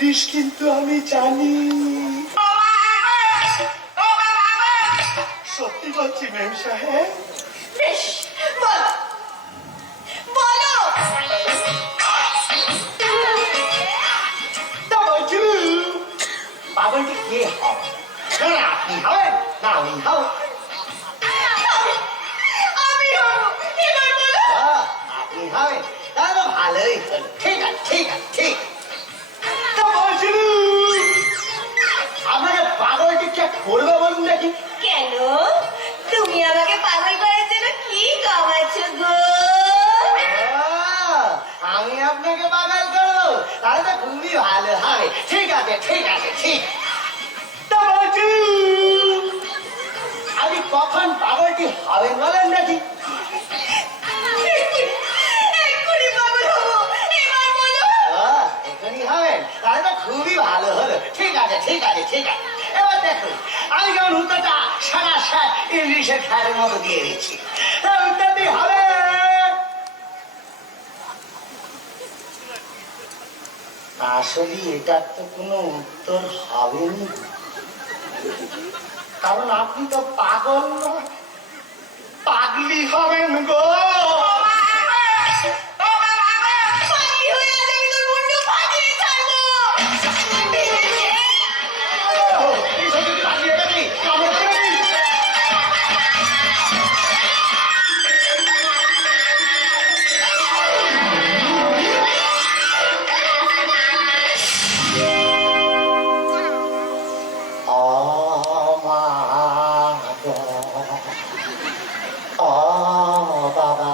জিনিস কিন্তু আমি জানি। সত্যি বলছি মেম সাহেব। বেশ, বলো বলো। তা বলছি পাগলটি কে হবে? না আপনি হবেন না উনি হবেন। আমি হবো, এবার বলো। আপনি হবেন তাহলে ভালোই হলো। ঠিক আছে ঠিক আছে ঠিক। তা বলছি আমাকে পাগলটি কে করবে বলুন দেখি। কেন তুমি আমাকে পাগল করার জন্য কি কামাচ্ছো গো? আমি আপনাকে পাগল করবো তাহলে তো খুবই ভালো হবে। ঠিক আছে ঠিক আছে ঠিক। তা বলছি আপনি কখন পাগলটি হবেন বলেন দেখি। এক্ষুনি পাগল হবো, এবার বলো। এখনই হবেন তাহলে তো খুবই ভালো হলো। ঠিক আছে ঠিক আছে ঠিক আছে। এবার দেখুন আমি যেমন উত্তরটা সারা সাত ইংলিশের খেয়ালের মতো দিয়ে দিচ্ছি। উত্তরটি হবে আসলে এটার তো কোনো উত্তর হবেনি, কারণ আপনি তো পাগল নয়, পাগলি হবেন গো। বাবা